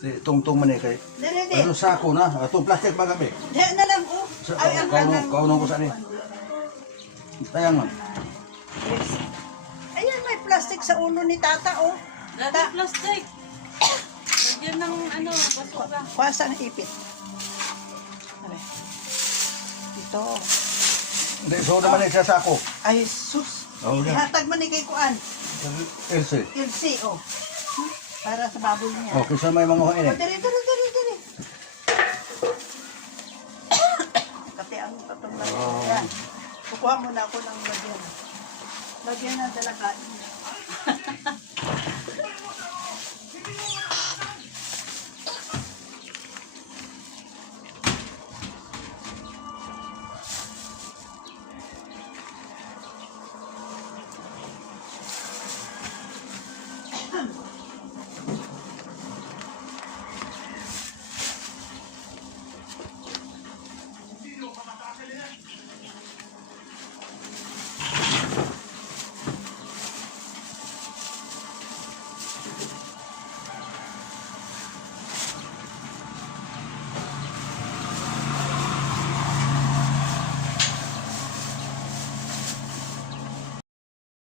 Di, tungtong man eh kay. Dili, di. Ano sako na? Atong plastic ba gabi? Di na lang, oh. Sa, Ay, ang kanang. kauno ko sa ni. Tayang man. Yes. Ayan, may plastic sa ulo ni tata, oh. Dati plastic. Lagyan ng ano, basura. Kuwasa ang ipit. Aray. Ito. Hindi, so naman eh sa sako. Ay, sus. Oo, yan. Ihatag man ni kay Kuan. Ilse. Ilse, oh. Hmm? Para sa baboy niya. Oh, kisa may mga Oh, ini. dali, dali, dali, dali. Kape ang tatong. Oh. Yan. Kukuha muna ako ng lagyan. Lagyan na dalagain.